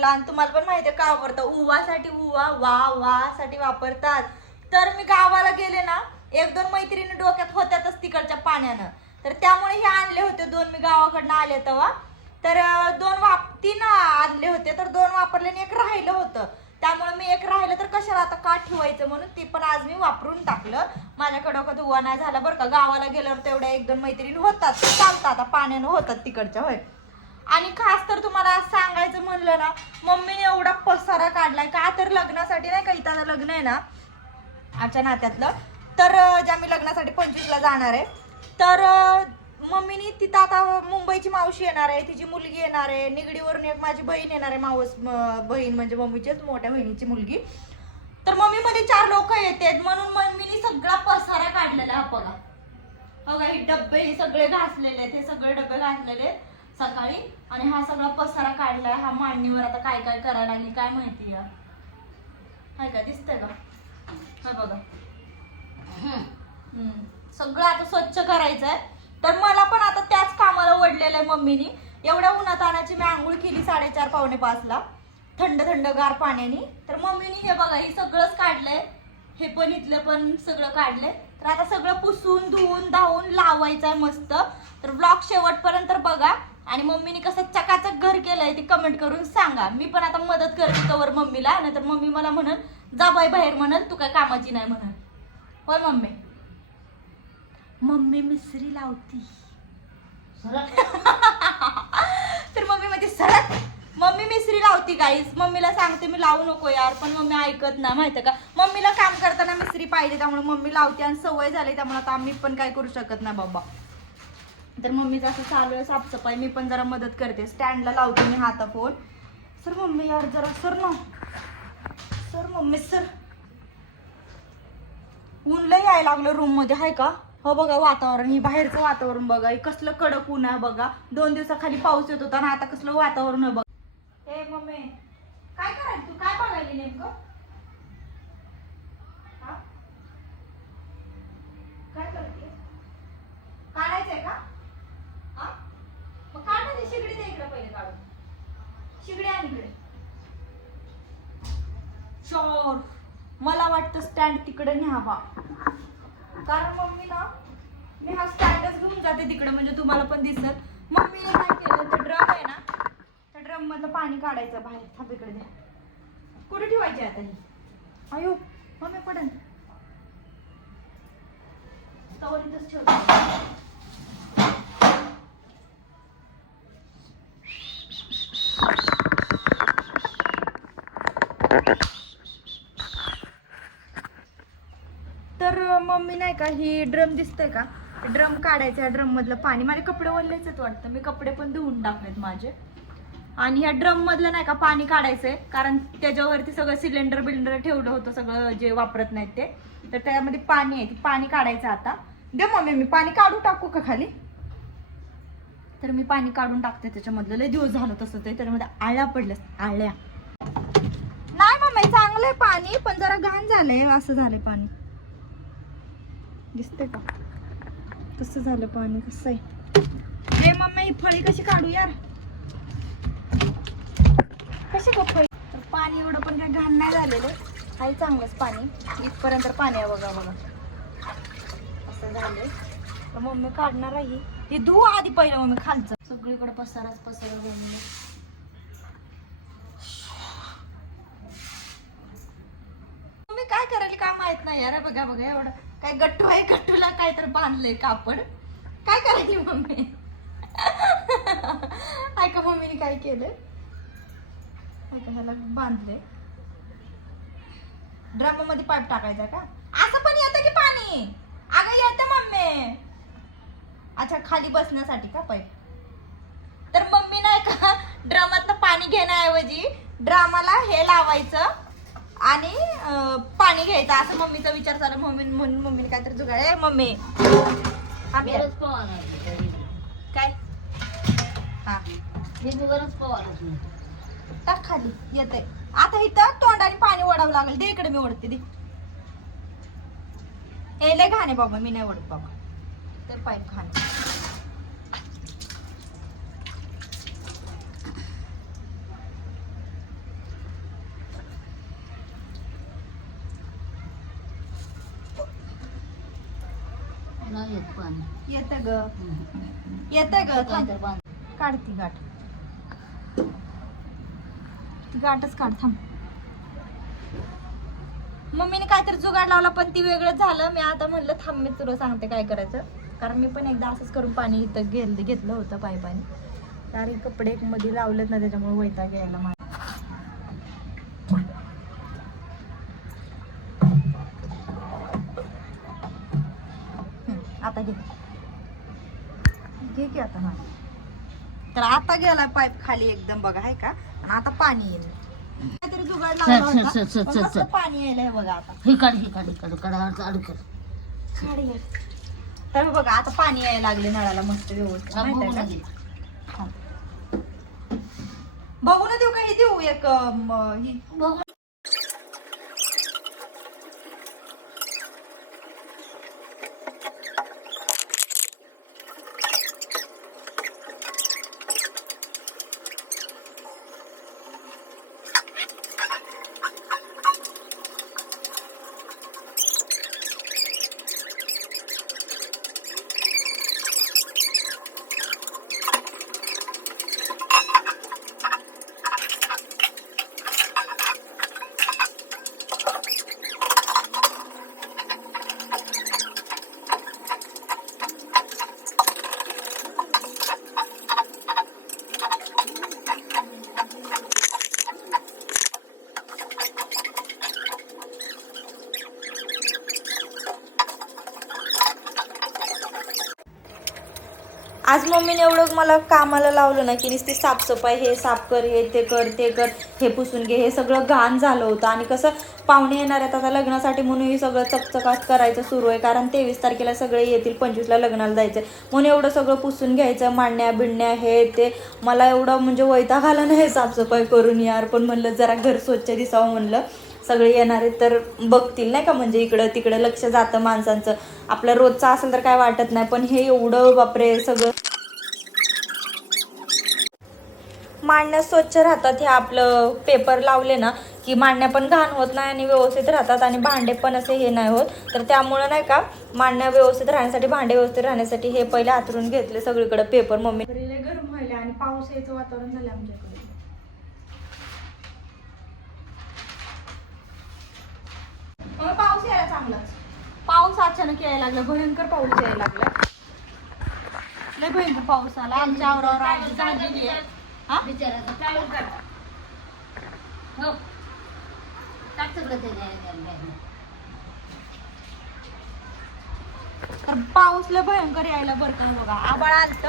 वापरला आणि तुम्हाला पण माहिती आहे का वापरतं? उवासाठी उवा वा वा साठी वापरतात. तर मी गावाला गेले ना एक दोन मैत्रिणी डोक्यात होत्यातच तिकडच्या पाण्यानं. तर त्यामुळे हे आणले होते दोन. मी गावाकडनं आले तेव्हा. तर दोन वाप तीन आणले होते तर दोन वापरले आणि एक राहिलं होतं. त्यामुळे मी एक राहिलं तर कशाला आता का ठेवायचं म्हणून ते पण आज मी वापरून टाकलं. माझ्याकडं कधी उवा नाही झाला बरं का. गावाला गेल्यावर तेवढ्या एक दोन मैत्रिणी होतात. चालतात आता पाण्यानं होतात तिकडच्या होय. आणि खास तर तुम्हाला सांगायचं म्हणलं ना मम्मीने एवढा पसारा काढलाय. का तर लग्नासाठी नाही का इथं लग्न आहे ना आमच्या नात्यातलं. तर ज्या मी लग्नासाठी पंचवीसला जाणार आहे तर मम्मीनी तिथं आता मुंबईची मावशी येणार आहे तिची मुलगी येणार आहे निगडीवरून एक माझी बहीण येणार आहे मावस बहीण म्हणजे मम्मीचीच मोठ्या बहिणीची मुलगी. तर मम्मी मध्ये चार लोक येतात म्हणून मम्मीने सगळा पसारा काढलेला हा बघा बघा हे डब्बे हे सगळे घासलेले आहेत हे सगळे डब्बे घासलेले आहेत. सकाळी. आणि हा सगळा पसारा काढलाय. हा मांडणीवर आता काय काय करायला लागली काय माहिती या. का? दिसतंय का? हा बघा. सगळं आता स्वच्छ करायचं आहे तर मला पण आता त्याच कामाला ओढलेलं आहे मम्मीनी. एवढ्या उन्हात आणायची मी आंघोळ केली साडेचार पावणे पाचला. थंड थंड गार पाण्याने. तर मम्मीनी हे बघा हे सगळंच काढलंय. हे पण इथलं पण सगळं काढलंय. तर आता सगळं पुसून धुवून धावून लावायचं आहे मस्त. तर ब्लॉग शेवटपर्यंत बघा. आणि मम्मीने कसं चकाचक घर केलंय ते कमेंट करून सांगा. मी पण आता मदत करते तवर मम्मीला नाहीतर मम्मी मला म्हणत जा बाई बाहेर म्हणत तू काय कामाची नाही म्हणत होय मम्मी? मम्मी मिसरी लावती. तर मम्मी मध्ये सरक मम्मी मिसरी लावती गाईस मम्मीला सांगते मी लावू नको यार पण मम्मी ऐकत ना माहितीये का? मम्मीला काम करताना मिसरी पाहिजे त्यामुळे मम्मी लावते आणि सवय झाली त्यामुळे आता आम्ही पण काय करू शकत नाही बाबा. तर मम्मीचं असं चालू आहे साफसफाई. मी पण जरा मदत करते. स्टँडला लावते मी हाता फोन सर मम्मी यार जरा सर ना. सर मम्मी सर ऊन लय यायला लागलं रूममध्ये का? हो बघा वातावरण. ही बाहेरचं वातावरण बघा. हे कसलं कडक ऊन आहे बघा. दोन दिवसाखाली पाऊस येत होता ना आता कसलं वातावरण आहे बघा. हे मम्मी काय करायचं तू? काय बघायली नेमकं? काय करते काढायचंय का हा? मग काढ ना ती शिगडी दे इकडे पहिले काढून शिगडी आण इकडे चोर मला वाटतं स्टँड तिकडे न्यावा. कारण मम्मी ना मी हा स्टँडच घेऊन जाते तिकडे म्हणजे तुम्हाला पण दिसत मम्मीने काय केलं तर ड्रम आहे ना त्या ड्रम मधलं पाणी काढायचं बाहेर. थांब द्या कुठे ठेवायची आता ही? अयो मम्मी पडन तवरीतच इथंच ठेवते मम्मी नाही का ही ड्रम दिसतंय का? ड्रम काढायचा ड्रम मधलं पाणी. माझे कपडे वल्लेच आहेत वाटतं. मी कपडे पण धुवून टाकलेत माझे. आणि ह्या ड्रम मधलं नाही का पाणी काढायचंय? कारण त्याच्यावरती सगळं सिलेंडर बिलेंडर ठेवलं होतं सगळं जे वापरत नाहीत ते. तर त्यामध्ये पाणी आहे. पाणी काढायचं आता. दे मम्मी मी पाणी काढू टाकू का खाली? तर मी पाणी काढून टाकते त्याच्यामधलं. लय दिवस झालं तसं ते. त्याच्यामध्ये आळ्या पडल्या. आळ्या. नाही मम्मी चांगलंय पाणी पण जरा घाण झालंय. असं झालंय पाणी. दिसतंय का? कसं झालं पाणी? कसं आहे? हे मम्मी ही फळी कशी काढू यार? कशी का फळी? तर पाणी एवढं पण काही घाण नाही झालेलं. आहे चांगलंच पाणी. इथपर्यंत पाणी आहे बघा बघा असं झालंय. तर मम्मी काढणार आहे. ही. ती धुवा आधी पहिलं मम्मी खालचं. सगळीकडे पसाराच पसारा बनवलं तुम्ही काय करायला यार बघा बघा एवढं. काय गट्टू आहे गट्टूला काय तर बांधलंय कापड. काय करायची मम्मी? ऐका मम्मीने काय केलंय? ऐका ह्याला बांधलंय. ड्रममध्ये पाईप टाकायचा का? असं पण येतं की पाणी? अगं येतं मम्मी. अच्छा खाली बसण्यासाठी का पाईप? तर मम्मी नाही का ड्रमातनं पाणी घेण्याऐवजी ड्रामाला हे लावायचं. आणि पाणी घ्यायचं. असं मम्मीचा विचार झाला मम्मी म्हणून मम्मीने काहीतरी जुगाड मम्मी. काय? हा. टाक खाली. येते आता इथं तोंडाने पाणी ओढावं लागेल. दे इकडे मी ओढते दे. घाणे बाबा. मी नाही ओढत बाबा. ते पाईप घाण पाणी येतं ग. येतं ग बांध काढ ती गाठ. ती गाठच काढ थांब. मम्मीने काहीतरी जुगाड लावला पण ती वेगळंच झालं. मी आता म्हणलं थांब मी तुला सांगते काय करायचं. कारण मी पण एकदा असंच करून पाणी इथं घेतलं घेतलं होतं पाईपाने तर कपडे एक मध्ये लावलेत ना त्याच्यामुळे वैताग यायला मला आता घे. घे की आता हा. तर आता गेला पाईप खाली एकदम बघा आहे का? आणि आता पाणी येईल. काहीतरी जुगाड लावला चल, चल, होता, चल, चल, पण चल. यायलंय बघा आता. हे काढ हे काढ हे काढ काढ. तर बघा आता पाणी यायला लागले नळाला मस्त व्यवस्थित माहिती आहे का? बघू ना देऊ का? ही देऊ एक अं, ही. बघू आज मम्मीने एवढं मला कामाला लावलं ना की नुसती साफसफाई हे साफ कर हे ते कर ते कर हे पुसून घे हे सगळं घाण झालं होतं. आणि कसं पाहुणे येणार आहेत आता लग्नासाठी म्हणून हे सगळं चकचकाट करायचं सुरू आहे कारण तेवीस तारखेला सगळे येतील पंचवीसला लग्नाला जायचं. म्हणून एवढं सगळं पुसून घ्यायचं मांडण्या बिडण्या हे ते. मला एवढं म्हणजे वैताग आला नाही साफसफाई करून यार पण म्हणलं जरा घर स्वच्छ दिसावं म्हणलं. सगळे येणारे तर बघतील नाही का? म्हणजे इकडं तिकडं लक्ष जातं माणसांचं. आपलं रोजचं असेल तर काय वाटत नाही पण हे एवढं बापरे सगळं. मांडण्या स्वच्छ राहतात हे आपलं पेपर लावले ना की मांडण्या पण घाण होत नाही आणि व्यवस्थित राहतात आणि भांडे पण असे हे नाही होत. तर त्यामुळं नाही का मांडण्या व्यवस्थित राहण्यासाठी भांडे व्यवस्थित राहण्यासाठी हे पहिले आतरून घेतले सगळीकडे पेपर मम्मी. गरम व्हायला आणि पाऊस यायचं वातावरण झालं आमच्याकडे. मग पाऊस यायला चांगलाच पाऊस अचानक यायला लागला. भयंकर पाऊस यायला लागला. लय भयंकर पाऊस आला. आमच्या आवरावर आजी झालेली आहे. हा? हो. टाक सगळं त्याच्या ह्याच्यात. तर पाऊस लय भयंकर यायला बरं का बघा. आबाळ आलत.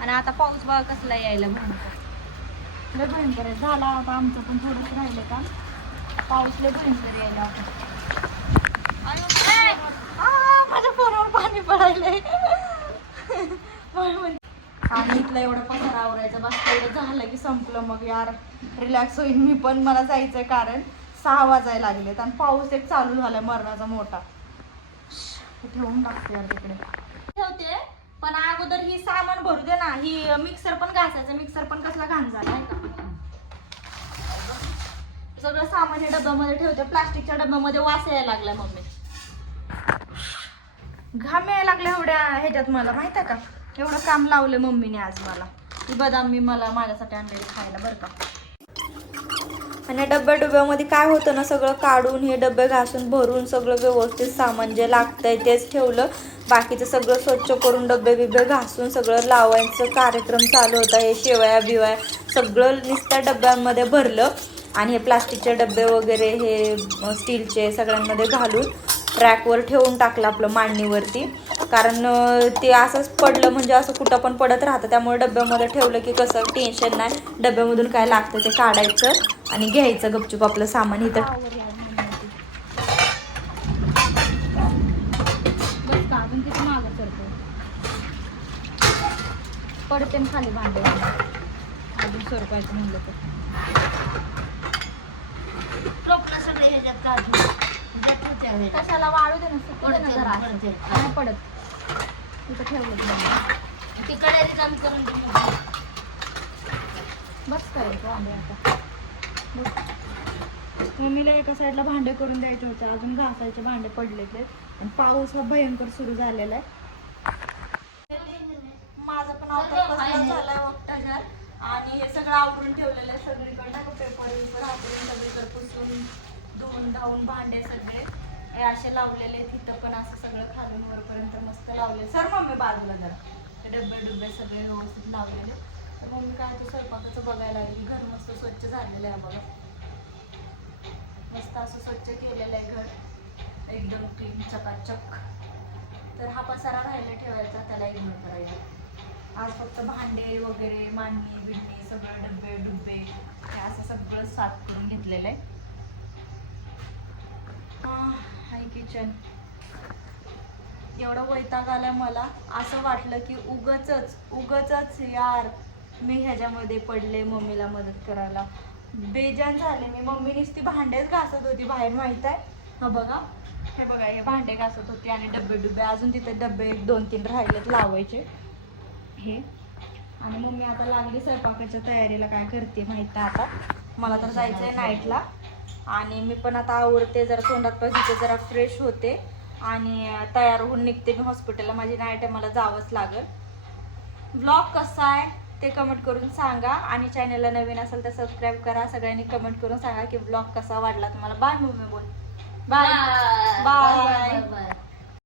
आणि आता पाऊस बघा कसला यायला भयंकर लय भयंकर झाला आता आमचं पण थोडंच राहिलं का पाऊस लय भयंकर यायला माझ्या फोनवर पाणी पडायलंय. आणि इथलं एवढं पसार आवरायचं बस तेवढं झालं की संपलं मग यार. रिलॅक्स होईल मी पण मला जायचंय कारण सहा वाजायला लागलेत आणि पाऊस एक चालू झालाय मरणाचा मोठा. ठेवून टाकते यार तिकडे. ठेवते पण अगोदर ही सामान भरू दे ना. ही मिक्सर पण घासायचं. मिक्सर पण कसला घाण झाला सगळं सामान हे डब्यामध्ये ठेवते. प्लास्टिकच्या डब्यामध्ये वास यायला लागलाय मम्मी. घाम यायला लागल्या एवढ्या ह्याच्यात मला माहीत आहे का? एवढं काम लावलं मम्मीने आज मला. ती बदाम मी मला माझ्यासाठी आणलेली खायला बरं का? आणि डब्या डब्यामध्ये काय होतं ना सगळं काढून हे डबे घासून भरून सगळं व्यवस्थित सामान जे लागतंय तेच ठेवलं. बाकीचं सगळं स्वच्छ करून डबे बिबे घासून सगळं लावायचं. कार्यक्रम चालू होता हे शेवया बिवया सगळं नुसत्या डब्यांमध्ये भरलं. आणि हे प्लास्टिकचे डबे वगैरे हे स्टीलचे सगळ्यांमध्ये घालून ट्रॅकवर ठेवून टाकलं आपलं मांडणीवरती. कारण ते असंच पडलं म्हणजे असं कुठं पण पडत राहतं. त्यामुळे डब्यामध्ये ठेवलं की कसं टेन्शन नाही. डब्यामधून काय लागतं ते काढायचं आणि घ्यायचं गपचूप आपलं सामान इथं. पडते खाली भांडे. अजून स्वरूपायचं म्हणलं तर. कशाला वाळू दे ना सुकू दे ना पडते, जरा असं. पडते. नाही पडत. तिथं ठेवलं ती करून. बस करायचं आता. बस. मम्मीला एका साईडला भांडे करून द्यायचे होते. अजून घासायचे भांडे पडले ते आणि पाऊस हा भयंकर सुरू झालेला आहे. कसला झालाय वक्ताजार आणि हे सगळं आवरून ठेवलेलं आहे. सगळीकडे पेपर विपर हातरून सगळीकडे पुसून. धुवून धावून भांडे सगळे हे असे लावलेले आहेत. पण असं सगळं खालून वरपर्यंत मस्त लावले सर मम्मी बाजूला जरा. ते डब्बे डुब्बे सगळे व्यवस्थित लावलेले तर मम्मी काय ते स्वयंपाकाचं बघायला लागली घर मस्त स्वच्छ झालेलं आहे बघा. मस्त असं स्वच्छ केलेलं आहे घर. एकदम क्लीन चकाचक. तर हा पसारा राहिला ठेवायचा त्याला इग्नोर करायचं आज फक्त भांडे वगैरे मांडणी बिंडणी सगळं डब्बे डुब्बे हे असं सगळं साफ करून घेतलेलं आहे. Hi kitchen. एवढा वैताग आलाय मला. असं वाटलं की उगच उगच यार मी ह्याच्यामध्ये पडले मम्मीला मदत करायला. बेजान झाले मी. मम्मी नुसती भांडेच घासत होती बाहेर माहीत आहे हा बघा. हे बघा हे भांडे घासत होती आणि डब्बे डुब्बे. अजून तिथे डब्बे एक दोन तीन राहिलेत लावायचे. हे. आणि मम्मी आता लागली स्वयंपाकाच्या तयारीला काय करते माहीत आहे आता. मला तर जायचंय नाईटला आणि मी पण आता आवडते जरा तोंडात पाहिजे जरा फ्रेश होते. आणि तयार होऊन निघते मी हॉस्पिटलला माझी नाईट आहे मला जावंच लागेल. ब्लॉग कसा आहे ते कमेंट करून सांगा. आणि चॅनलला नवीन असेल तर सबस्क्राईब करा. सगळ्यांनी कमेंट करून सांगा की ब्लॉग कसा वाटला तुम्हाला. बाय मम्मी बोल. Bye bye bye